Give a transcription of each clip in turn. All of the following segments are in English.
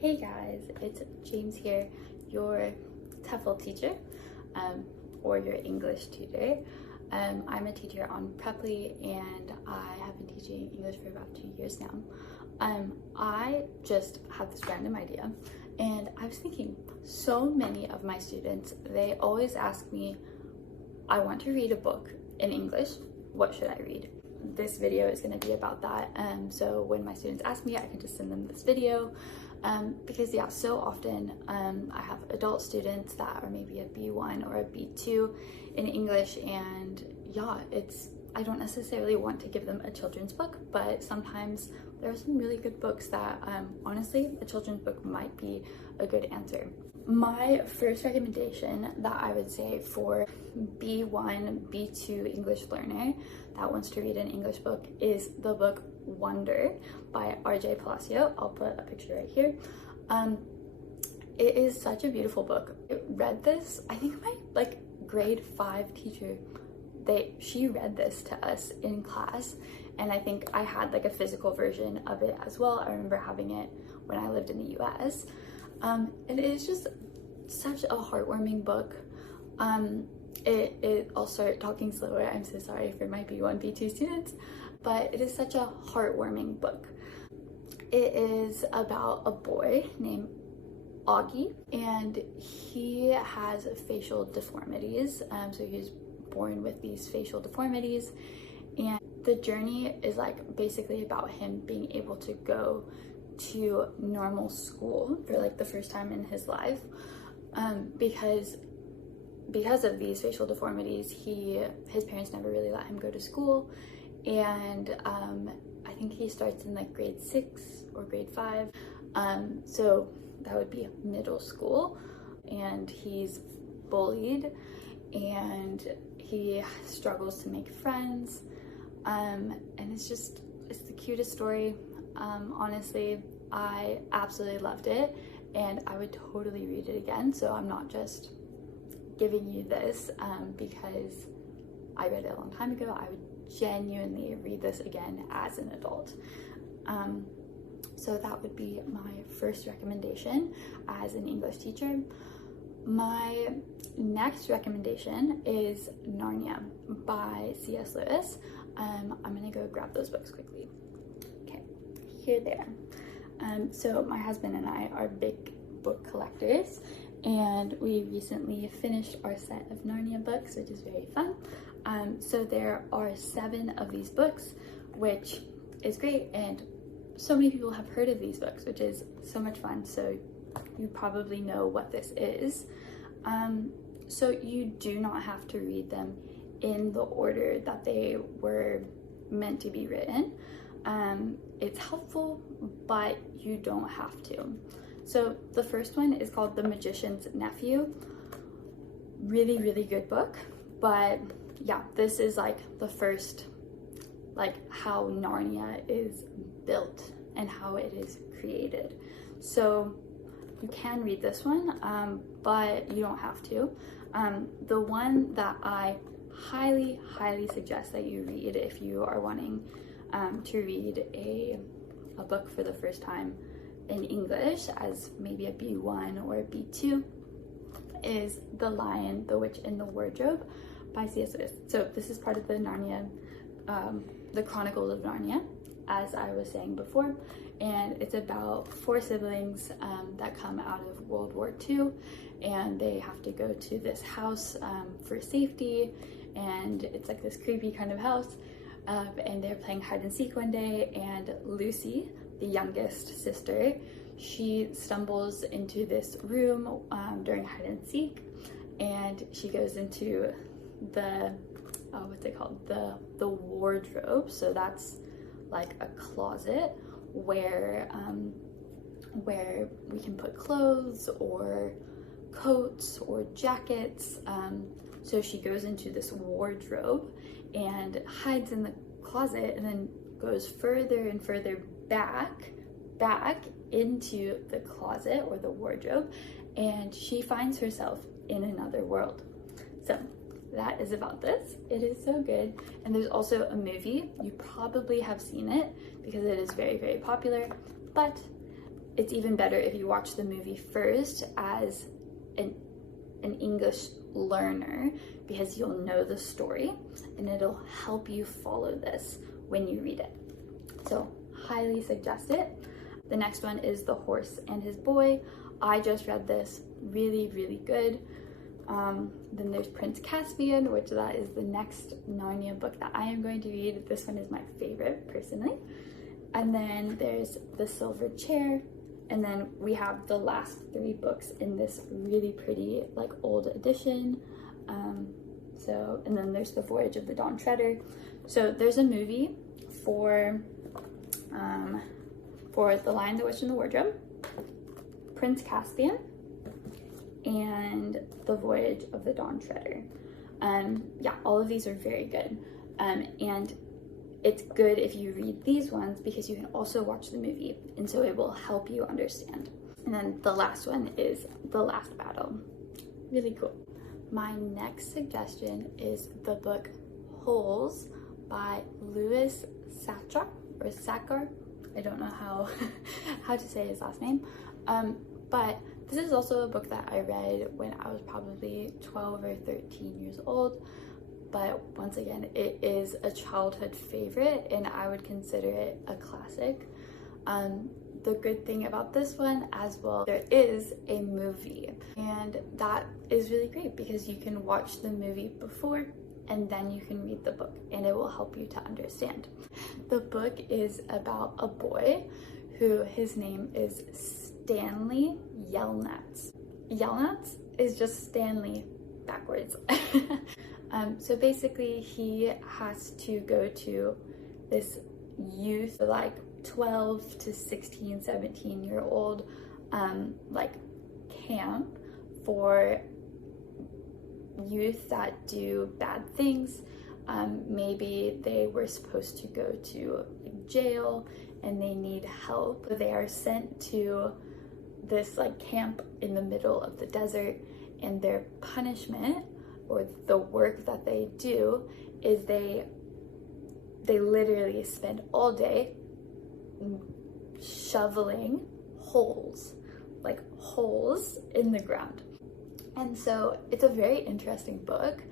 Hey guys, it's James here, your Tefl teacher, or your English tutor. I'm a teacher on Preply and I have been teaching English for about 2 years now. I just had this random idea and I was thinking, so many of my students, they always ask me, I want to read a book in English, what should I read? This video is going to be about that. So when my students ask me, I can just send them this video. Because yeah, so often I have adult students that are maybe a B1 or a B2 in English, and yeah, I don't necessarily want to give them a children's book, but sometimes there are some really good books that honestly, a children's book might be a good answer. My first recommendation that I would say for B1, B2 English learner that wants to read an English book is the book Wonder by RJ Palacio. I'll put a picture right here. It is such a beautiful book. I read this, I think my grade 5 teacher, she read this to us in class, and I think I had a physical version of it as well. I remember having it when I lived in the US. And it is just such a heartwarming book. I'll start talking slower. I'm so sorry for my B1, B2 students, but it is such a heartwarming book. It is about a boy named Augie, and he has facial deformities. So he's born with these facial deformities, and the journey is basically about him being able to go to normal school for the first time in his life, because of these facial deformities. His parents never really let him go to school, and I think he starts in grade 6 or grade 5, so that would be middle school, and he's bullied and he struggles to make friends, and it's the cutest story. Honestly, I absolutely loved it and I would totally read it again. So I'm not just giving you this because I read it a long time ago. I would genuinely read this again as an adult. So that would be my first recommendation as an English teacher. My next recommendation is Narnia by C.S. Lewis. I'm gonna go grab those books quickly. Okay, here they are. So my husband and I are big book collectors, and we recently finished our set of Narnia books, which is very fun. So there are 7 of these books, which is great, and so many people have heard of these books, which is so much fun. So you probably know what this is. So you do not have to read them in the order that they were meant to be written. It's helpful, but you don't have to. So the first one is called The Magician's Nephew. Really, really good book. But yeah, this is the first, how Narnia is built and how it is created. So you can read this one, but you don't have to. The one that I highly, highly suggest that you read if you are wanting to read a book for the first time in English as maybe a B1 or a B2 is The Lion, the Witch, and the Wardrobe by C.S. Lewis. So this is part of the Narnia, the Chronicles of Narnia, as I was saying before, and it's about 4 siblings that come out of World War II, and they have to go to this house for safety, and it's this creepy kind of house, and they're playing hide and seek one day, and Lucy, the youngest sister, she stumbles into this room during hide and seek, and she goes into the what's it called, the wardrobe. So that's a closet where we can put clothes or coats or jackets. So she goes into this wardrobe and hides in the closet, and then goes further and further back into the closet or the wardrobe, and she finds herself in another world. So that is about this. It is so good. And there's also a movie. You probably have seen it because it is very, very popular, but it's even better if you watch the movie first as an English learner, because you'll know the story and it'll help you follow this when you read it. So highly suggest it. The next one is The Horse and His Boy. I just read this, really, really good. Then there's Prince Caspian, which that is the next Narnia book that I am going to read. This one is my favorite personally. And then there's The Silver Chair. And then we have the last 3 books in this really pretty, like, old edition. And then there's The Voyage of the Dawn Treader. So there's a movie for The Lion, the Witch, and the Wardrobe, Prince Caspian, and The Voyage of the Dawn Treader. Yeah, all of these are very good. And it's good if you read these ones because you can also watch the movie, and so it will help you understand. And then the last one is The Last Battle. Really cool. My next suggestion is the book Holes by Louis Sachar, or Sachar. I don't know how to say his last name. But this is also a book that I read when I was probably 12 or 13 years old. But once again, it is a childhood favorite and I would consider it a classic. The good thing about this one as well, there is a movie, and that is really great because you can watch the movie before and then you can read the book and it will help you to understand. The book is about a boy who, his name is Stanley Yelnats. Yelnats is just Stanley backwards. So basically he has to go to this youth, like 12 to 16, 17-year-old like camp for youth that do bad things. Maybe they were supposed to go to jail and they need help. They are sent to this like camp in the middle of the desert, and their punishment, or the work that they do, is they literally spend all day shoveling holes, like holes in the ground. And so it's a very interesting book.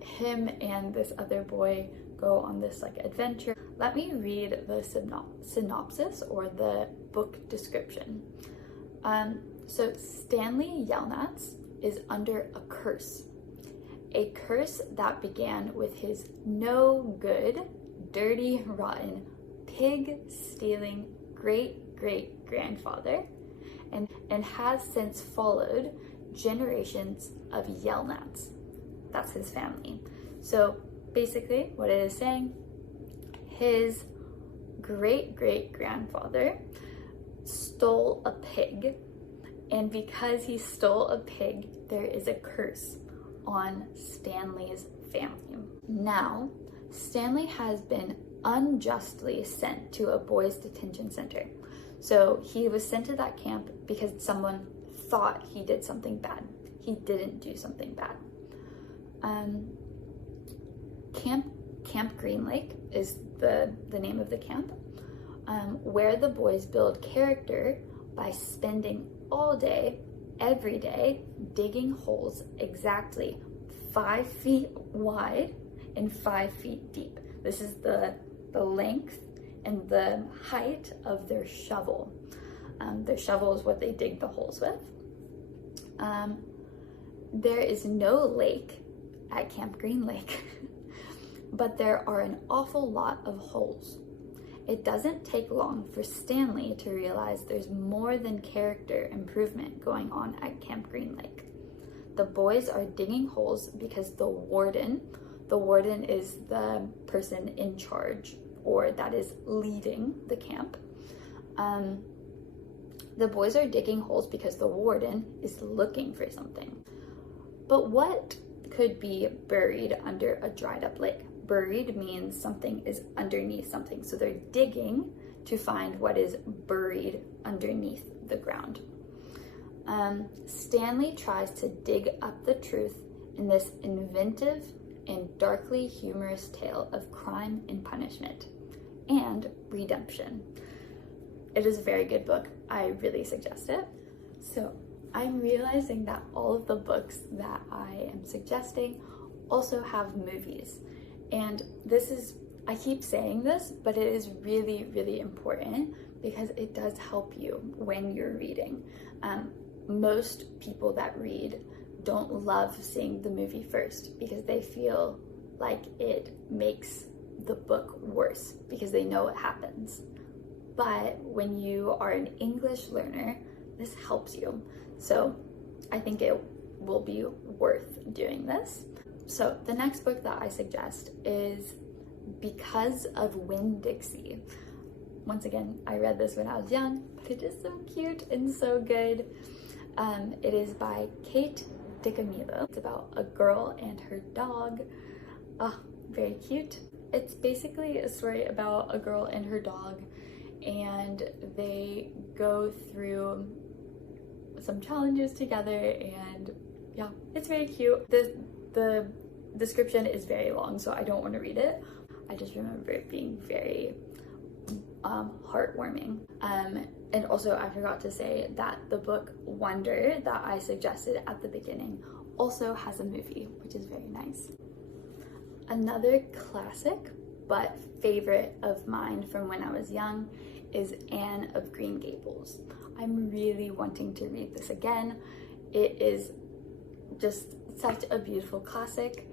Him and this other boy go on this like adventure. Let me read the synopsis or the book description. So Stanley Yelnats is under a curse that began with his no good, dirty, rotten, pig-stealing great-great-grandfather, and has since followed generations of Yelnats. That's his family. So basically what it is saying, his great-great-grandfather stole a pig, and because he stole a pig, there is a curse on Stanley's family. Now, Stanley has been unjustly sent to a boys' detention center. So he was sent to that camp because someone thought he did something bad. He didn't do something bad. Camp Green Lake is the name of the camp, where the boys build character by spending all day, every day, digging holes exactly 5 feet wide and 5 feet deep. This is the length and the height of their shovel. Their shovel is what they dig the holes with. There is no lake at Camp Green Lake, but there are an awful lot of holes. It doesn't take long for Stanley to realize there's more than character improvement going on at Camp Green Lake. The boys are digging holes because the warden is the person in charge, or that is leading the camp. The boys are digging holes because the warden is looking for something. But what could be buried under a dried up lake? Buried means something is underneath something. So they're digging to find what is buried underneath the ground. Stanley tries to dig up the truth in this inventive and darkly humorous tale of crime and punishment and redemption. it is a very good book. I really suggest it. So I'm realizing that all of the books that I am suggesting also have movies. And this is, I keep saying this, but it is really, really important because it does help you when you're reading. Most people that read don't love seeing the movie first because they feel like it makes the book worse because they know what happens. But when you are an English learner, this helps you. So I think it will be worth doing this. So the next book that I suggest is Because of Winn-Dixie. Once again, I read this when I was young, but it is so cute and so good. It is by Kate Dicamillo. It's about a girl and her dog. Oh, very cute. It's basically a story about a girl and her dog, and they go through some challenges together, and yeah, it's very cute. The description is very long, so I don't want to read it. I just remember it being very heartwarming. And also I forgot to say that the book Wonder that I suggested at the beginning also has a movie, which is very nice. Another classic but favorite of mine from when I was young is Anne of Green Gables. I'm really wanting to read this again. It is just such a beautiful classic.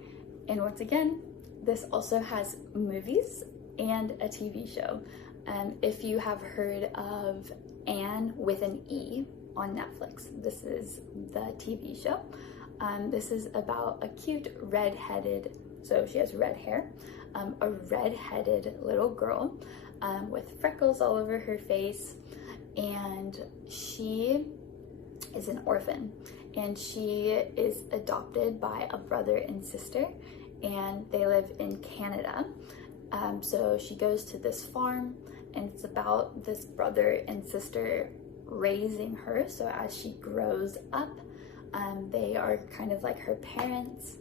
And once again, this also has movies and a TV show. If you have heard of Anne with an E on Netflix, this is the TV show. This is about a cute red-headed, so she has red hair, a red-headed little girl with freckles all over her face, and she is an orphan, and she is adopted by a brother and sister, and they live in Canada. So she goes to this farm, and it's about this brother and sister raising her. So as she grows up, they are kind of like her parents,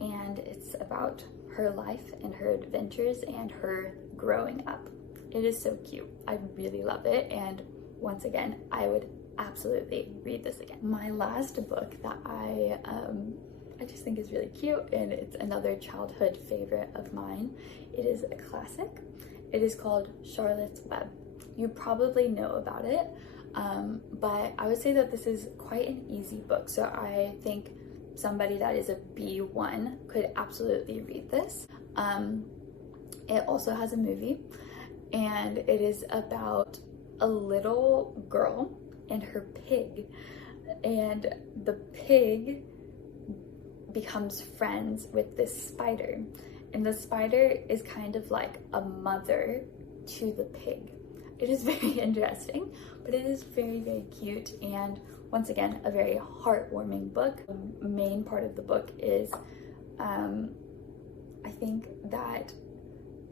and it's about her life and her adventures and her growing up. It is so cute. I really love it, and once again, I would absolutely read this again. My last book that I just think is really cute, and it's another childhood favorite of mine. It is a classic. It is called Charlotte's Web. You probably know about it, but I would say that this is quite an easy book. So I think somebody that is a B1 could absolutely read this. It also has a movie, and it is about a little girl and her pig, and the pig becomes friends with this spider, and the spider is kind of like a mother to the pig. It is very interesting, but it is very, very cute, and once again, a very heartwarming book. The main part of the book is I think that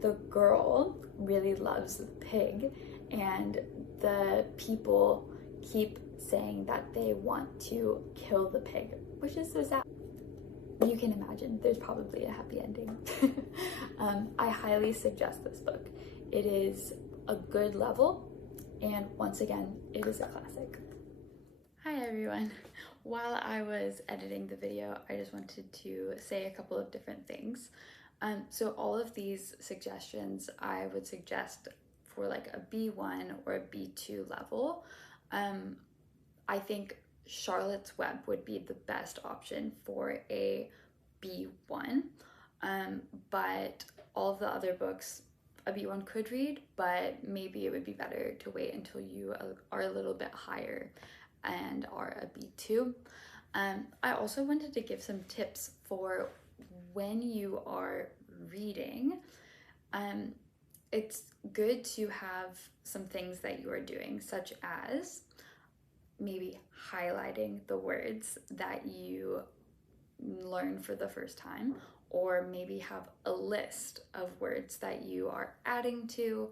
the girl really loves the pig, and the people keep saying that they want to kill the pig, which is so sad. You can imagine there's probably a happy ending. I highly suggest this book. It is a good level, and once again, it is a classic. Hi everyone. While I was editing the video, I just wanted to say a couple of different things. So all of these suggestions I would suggest for like a B1 or a B2 level. I think Charlotte's Web would be the best option for a B1, but all of the other books a B1 could read, but maybe it would be better to wait until you are a little bit higher and are a B2. I also wanted to give some tips for when you are reading. It's good to have some things that you are doing, such as maybe highlighting the words that you learn for the first time, or maybe have a list of words that you are adding to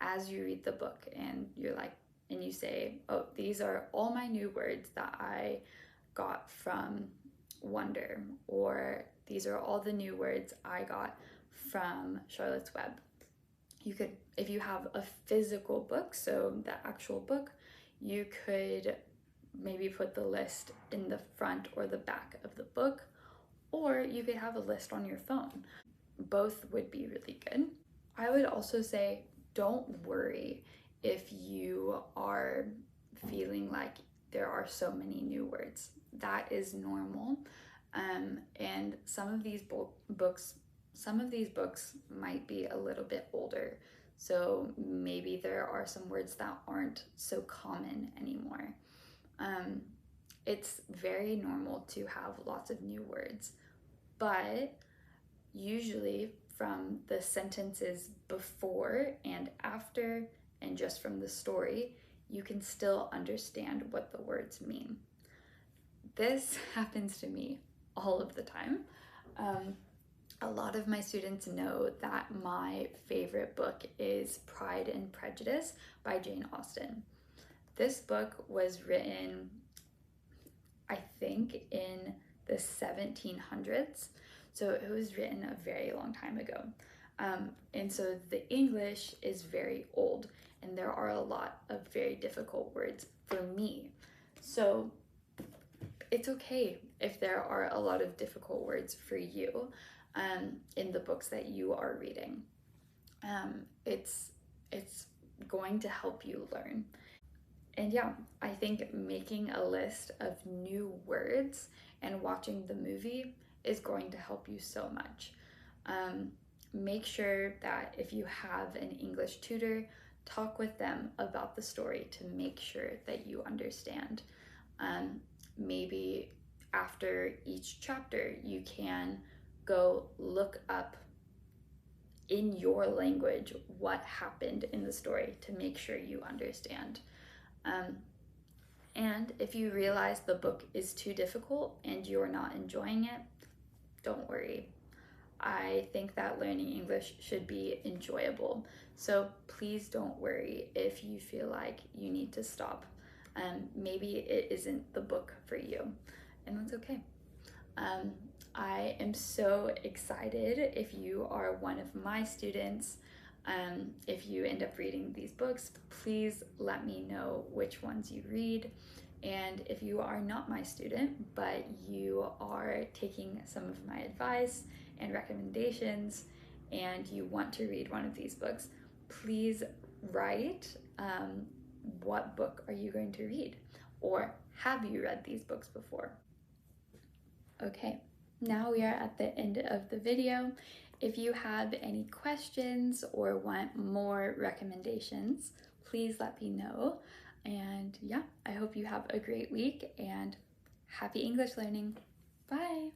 as you read the book, and you're like, and you say, oh, these are all my new words that I got from Wonder, or these are all the new words I got from Charlotte's Web. you could, if you have a physical book, so the actual book, you could maybe put the list in the front or the back of the book, or you could have a list on your phone. Both would be really good. I would also say don't worry if you are feeling like there are so many new words. That is normal. And some of these books might be a little bit older. So maybe there are some words that aren't so common anymore. It's very normal to have lots of new words, but usually from the sentences before and after, and just from the story, you can still understand what the words mean. This happens to me all of the time. A lot of my students know that my favorite book is Pride and Prejudice by Jane Austen. This book was written, I think, in the 1700s. So it was written a very long time ago. And so the English is very old, and there are a lot of very difficult words for me. So it's okay if there are a lot of difficult words for you in the books that you are reading. It's going to help you learn. And yeah, I think making a list of new words and watching the movie is going to help you so much. Make sure that if you have an English tutor, talk with them about the story to make sure that you understand. Maybe after each chapter, you can go look up in your language what happened in the story to make sure you understand. And if you realize the book is too difficult and you're not enjoying it, don't worry. I think that learning English should be enjoyable. So please don't worry if you feel like you need to stop. Maybe it isn't the book for you, and that's okay. I am so excited if you are one of my students. If you end up reading these books, please let me know which ones you read. And if you are not my student, but you are taking some of my advice and recommendations, and you want to read one of these books, please write what book are you going to read? Or have you read these books before? Okay, now we are at the end of the video. If you have any questions or want more recommendations, please let me know. And yeah, I hope you have a great week and happy English learning. Bye!